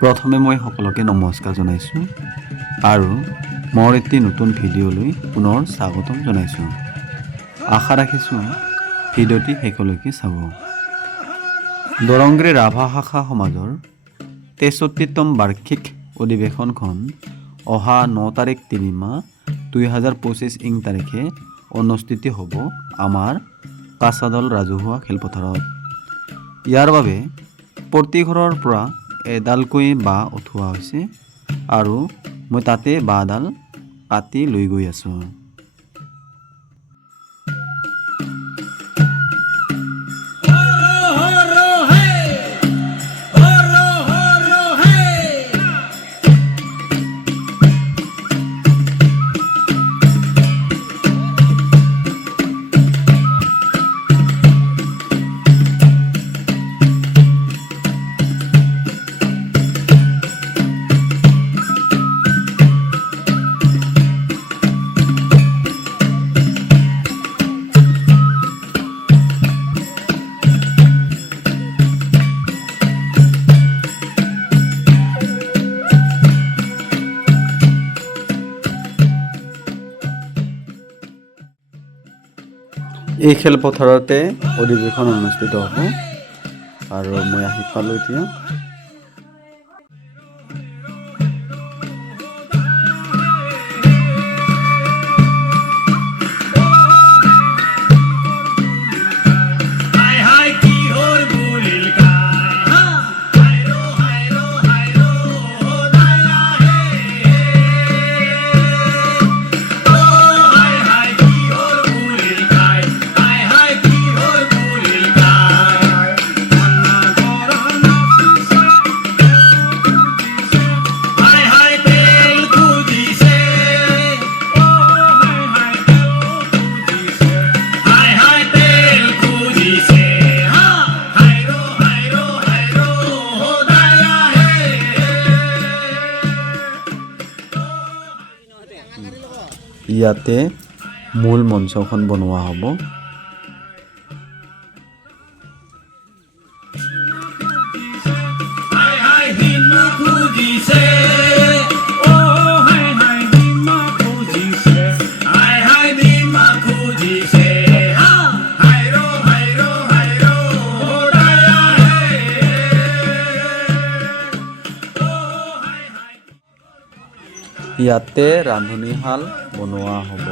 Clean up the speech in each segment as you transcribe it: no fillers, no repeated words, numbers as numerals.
প্ৰথমে মই সকলোকে নমস্কাৰ জনাইছোঁ আৰু মোৰ এটি নতুন ভিডিঅ'লৈ পুনৰ স্বাগতম জনাইছোঁ। আশা ৰাখিছোঁ ভিডিঅ'টি শেষলৈকে চাব। দৰংগিৰি ৰাভা শাখা সমাজৰ ৬৩তম বাৰ্ষিক অধিৱেশনখন অহা ৯ তাৰিখ ৩ মাহ ২০২৫ ইং তাৰিখে অনুষ্ঠিত হ'ব আমাৰ কাছাদল ৰাজহুৱা খেলপথাৰত। ইয়াৰ বাবে প্ৰতি ঘৰৰ পৰা এডালকৈ বাঁহ উঠোৱা হৈছে আৰু মই তাতে বাঁহডাল কাটি লৈ গৈ আছোঁ। এই খেলপথাৰতে অধিৱেশন অনুষ্ঠিত হ'ব আৰু মই আহি পালোঁ এতিয়া। ইয়াতে মূল মঞ্চখন বনোৱা হ'ব। ইয়াতে ৰান্ধনীশাল বনোৱা হ'ব।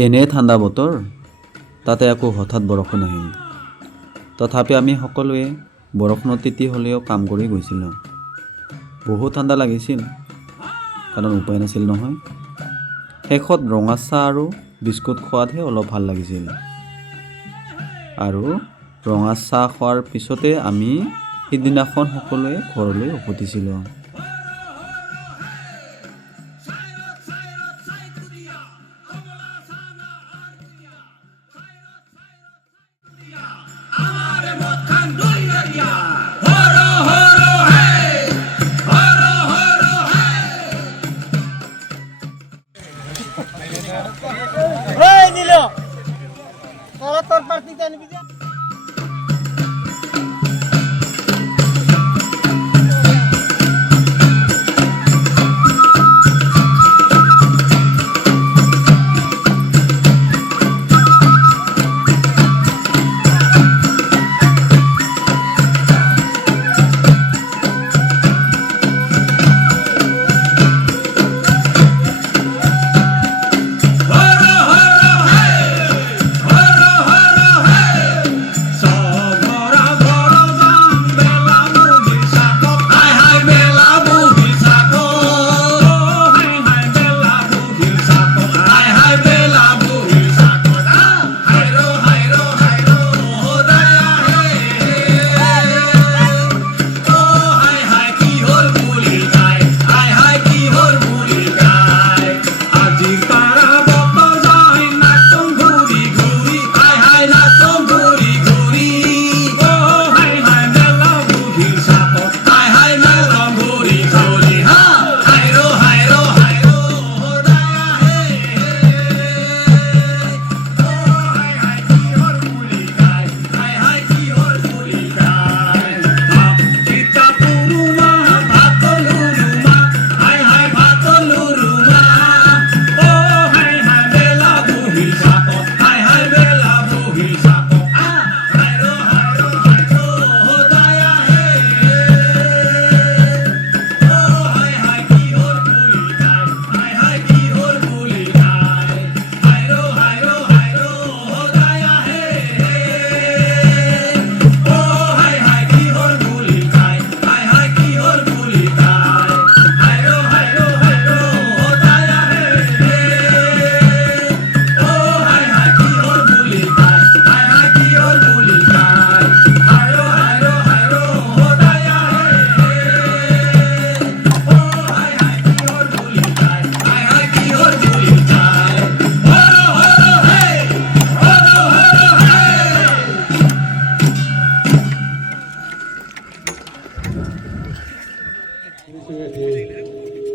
এনে ঠাণ্ডা বতৰ, তাতে আকৌ হঠাৎ বৰষুণ আহিল। তথাপি আমি সকলোৱে বৰষুণত তিতি হ'লেও কাম কৰি গৈছিলোঁ। বহুত ঠাণ্ডা লাগিছিল, কাৰণ উপায় নাছিল নহয়। শেষত ৰঙা চাহ আৰু বিস্কুট খোৱাতহে অলপ ভাল লাগিছিল। আৰু ৰঙা চাহ খোৱাৰ পিছতে আমি সিদিনাখন সকলোৱে ঘৰলৈ উভতিছিলোঁ।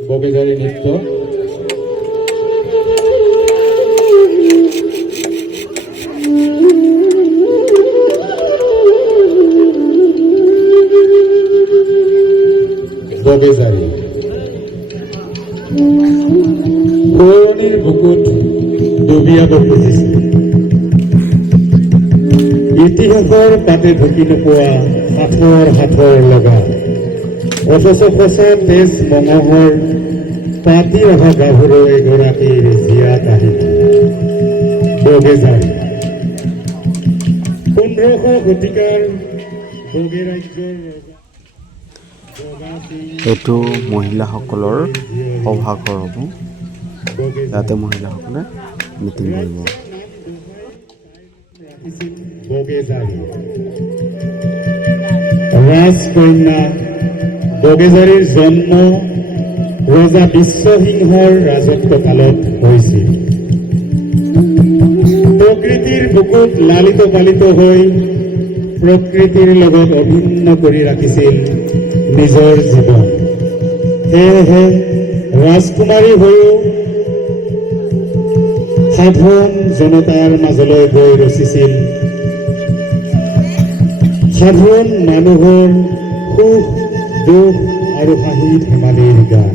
বগেজাৰি নৃত্য বগেজাৰি পুৰণিৰ বুকুত ডুবিয়াব খুজিছে ইতিহাসৰ পাতে ঢুকি নোপোৱা হাথৰ লগা অথচ সঁচা তেজ মঙহৰ পাতি অহা গাভৰু এগৰাকীৰ জীয়া কাহিনী বগেজাৰি 1500 শতিকাৰ বগে ৰাজ্যৰ এইটো মহিলাসকলৰ সভাঘৰ হ'ব। তাতে মহিলাসকলে মিটিং কৰিব। বগেজাৰি ৰাজকন্যা বগেজাৰিৰ জন্ম ৰজা বিশ্বসিংহৰ ৰাজত্বকালত হৈছিল। প্ৰকৃতিৰ বুকুত লালিত পালিত হৈ প্ৰকৃতিৰ লগত অভিন্ন কৰি ৰাখিছিল নিজৰ জীৱন। সেয়েহে ৰাজকুমাৰী হৈও সাধাৰণ জনতাৰ মাজলৈ গৈ ৰচিছিল সাধাৰণ মানুহৰ সুখ দুখ আৰু হাঁহি ধেমালিৰ গান,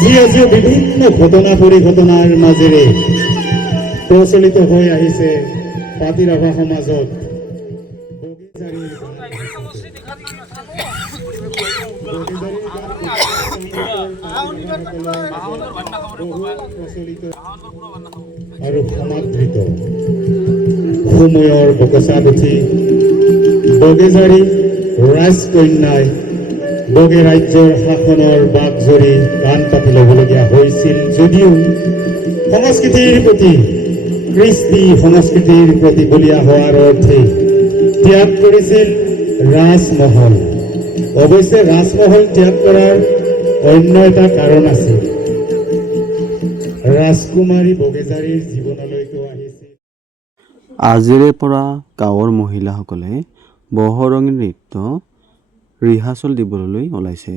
যি আজিও বিভিন্ন ঘটনা পৰিঘটনাৰ মাজেৰে প্ৰচলিত হৈ আহিছে পাতিৰাভা সমাজত। প্ৰচলিত আৰু সমাদৃত সময়ৰ বকচাবঠি বগেজাৰী ৰাজকন্যাই বগে ৰাজ্যৰ শাসনৰ বাক জৰি কাণ পাতি ল'বলগীয়া হৈছিল যদিও সংস্কৃতিৰ প্ৰতি কৃষ্টি সংস্কৃতিৰ প্ৰতি বলীয়া হোৱাৰ অৰ্থে ত্যাগ কৰিছিল ৰাজমহল। অৱশ্যে ৰাজমহল ত্যাগ কৰাৰ অন্য এটা কাৰণ আছিল। ৰাজকুমাৰী বগেজাৰীৰ জীৱনলৈকেও আহিছিল। আজিৰে পৰা গাঁৱৰ মহিলাসকলে বহৰঙী নৃত্য ৰিহাৰ্চল দিবলৈ ওলাইছে।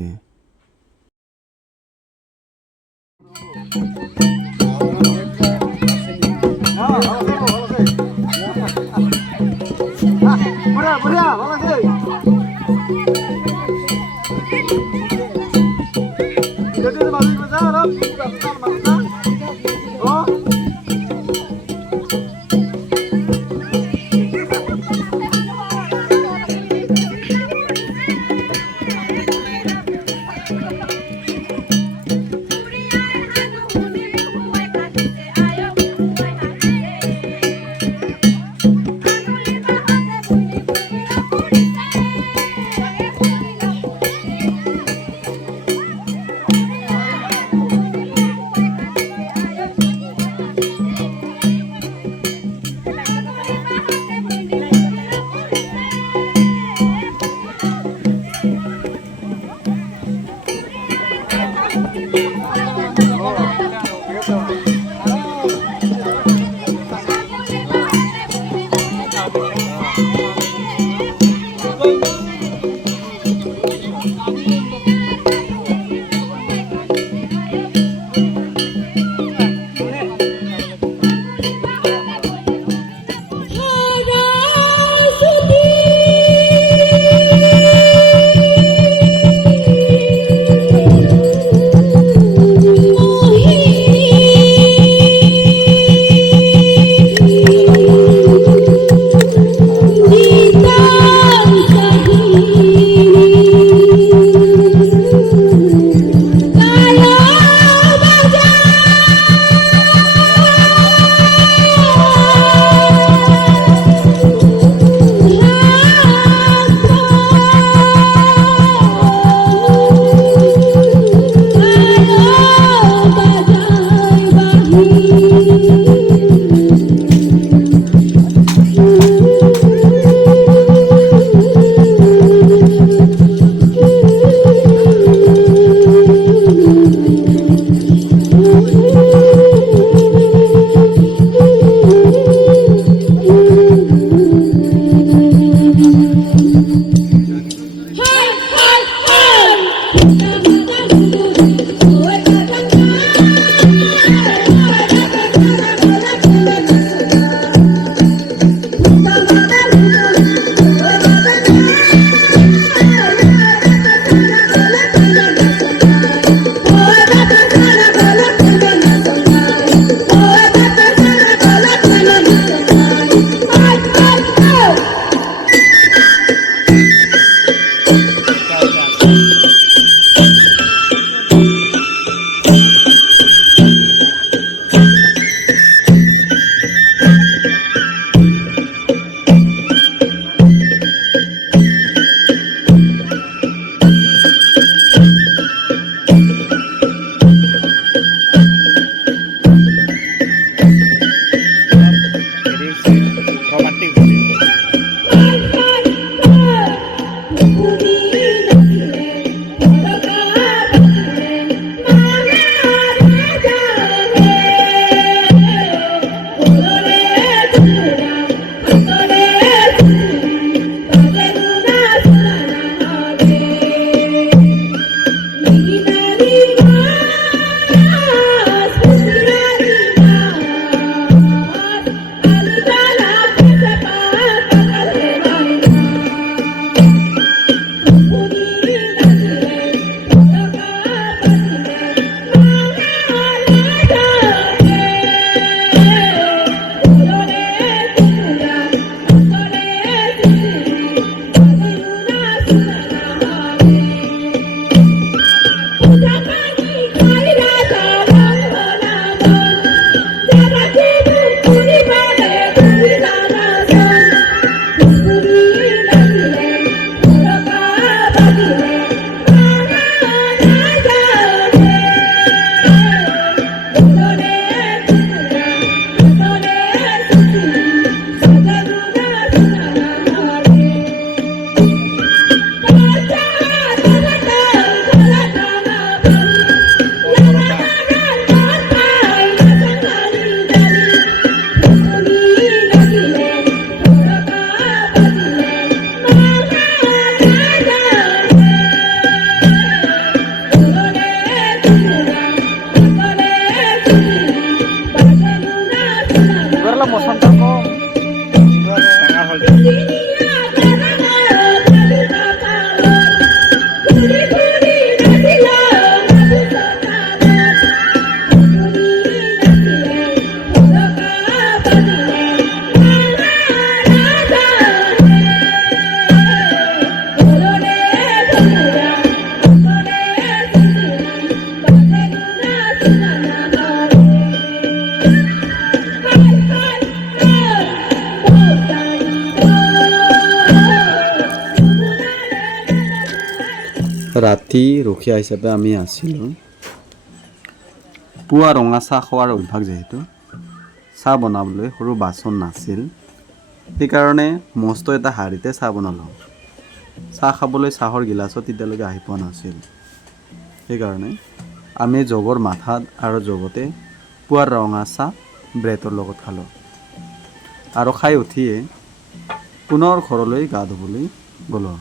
বসন্তৰ কম ডাঙৰ হ'ল ৰাতি ৰখীয়া হিচাপে আমি আছিলোঁ পুৱা ৰঙা চাহ খোৱাৰ অভ্যাস যিহেতু চাহ বনাবলৈ সৰু বাচন নাছিল সেইকাৰণে মস্ত এটা হাঁড়িতে চাহ বনালোঁ চাহ খাবলৈ চাহৰ গিলাচত তেতিয়ালৈকে আহি পোৱা নাছিল সেইকাৰণে আমি জগৰ মাথাত আৰু জগতে পুৱাৰ ৰঙা চাহ ব্ৰেডৰ লগত খালোঁ আৰু খাই উঠিয়ে পুনৰ ঘৰলৈ গা ধুবলৈ গ'লোঁ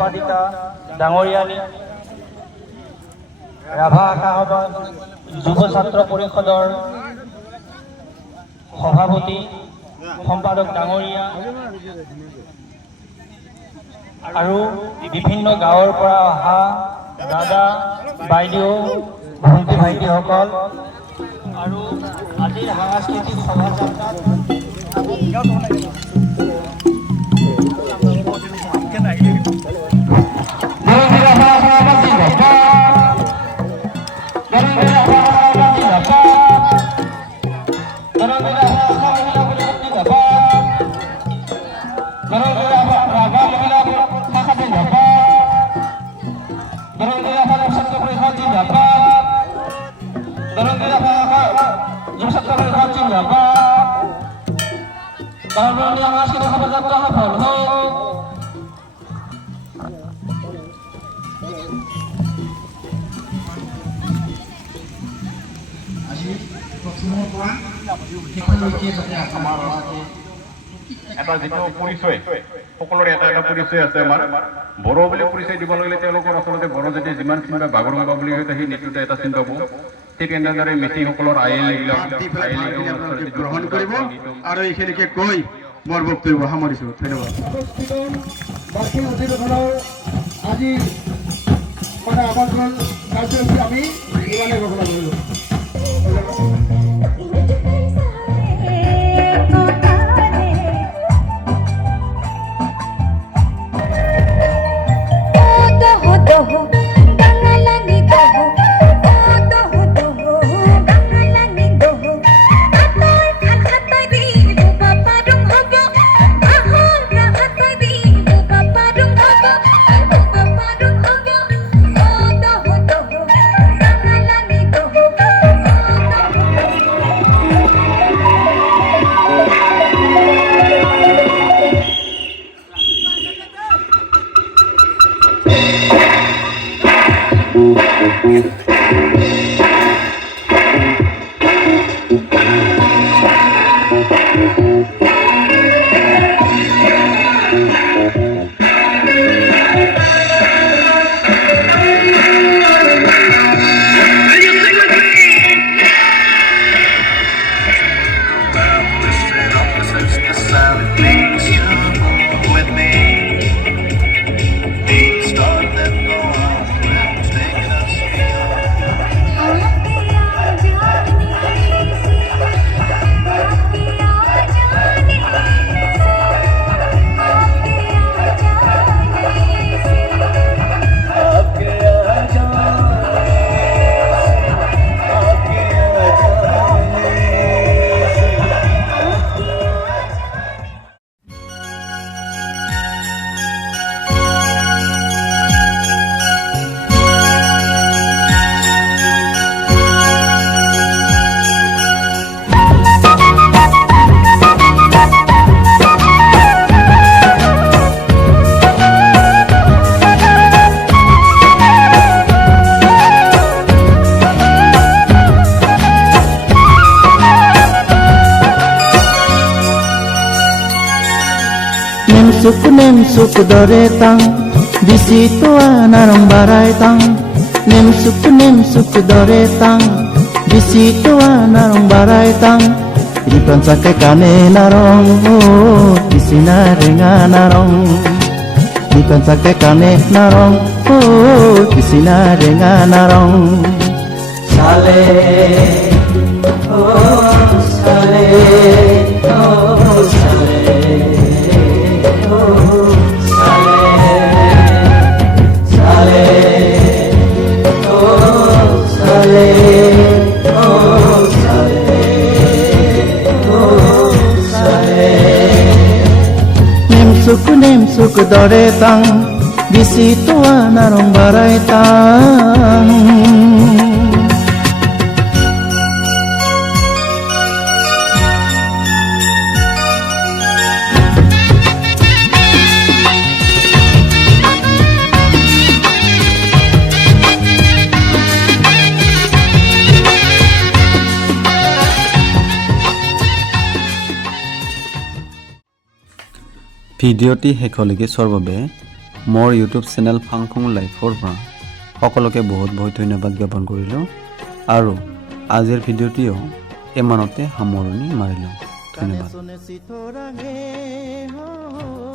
সম্পাদিকা ডাঙৰীয়ানী, ৰাভা আকাশবাদ যুৱ ছাত্ৰ পৰিষদৰ সভাপতি সম্পাদক ডাঙৰীয়া আৰু বিভিন্ন গাঁৱৰ পৰা অহা দাদা বাইদেউ ভণ্টি ভাইটিসকল আৰু আজিৰ সাংস্কৃতিক শোভাযাত্ৰাত এটা যিটো পৰিচয় সকলোৰে এটা পৰিচয় আছে আমাৰ বড়ো বুলি পৰিচয় দিব লাগিলে তেওঁলোকৰ আচলতে বড়ো জাতিৰ যিমানখিনি বা বাগৰুম্বা বুলি হয়তো সেই নৃত্যতে এটা চিন্তা হ'ব ঠিক এনেদৰে মিচিংসকলৰ আইল গ্ৰহণ কৰিব আৰু এইখিনিকে কৈ মোৰ বক্তব্য সামৰিছো ধন্যবাদ বাৰ্ষিক অধিৱেশনৰ আজি মানে আমন্ত্ৰণ কাৰ্যসূচী আমি ইমানে ঘোষণা কৰিলোঁ। nem suk dore tang bisi tua narong barai tang nem suk dore tang bisi tua narong barai tang ripan sakai kane narong oh bisi narenga narong ripan sakai kane narong oh bisi narenga narong sale oh sale oh sale nem suk dore tang bisi tua narong barai tang ভিডিঅ'টি শেষলৈকে চোৱাৰ বাবে মোৰ YouTube channel ফাংফুং লাইফৰ পৰা সকলোকে বহুত বহুত ধন্যবাদ জ্ঞাপন কৰিলোঁ আৰু আজিৰ ভিডিঅ'টিও ইমানতে সামৰণি মাৰিলোঁ। ধন্যবাদ। Sone si thorange ho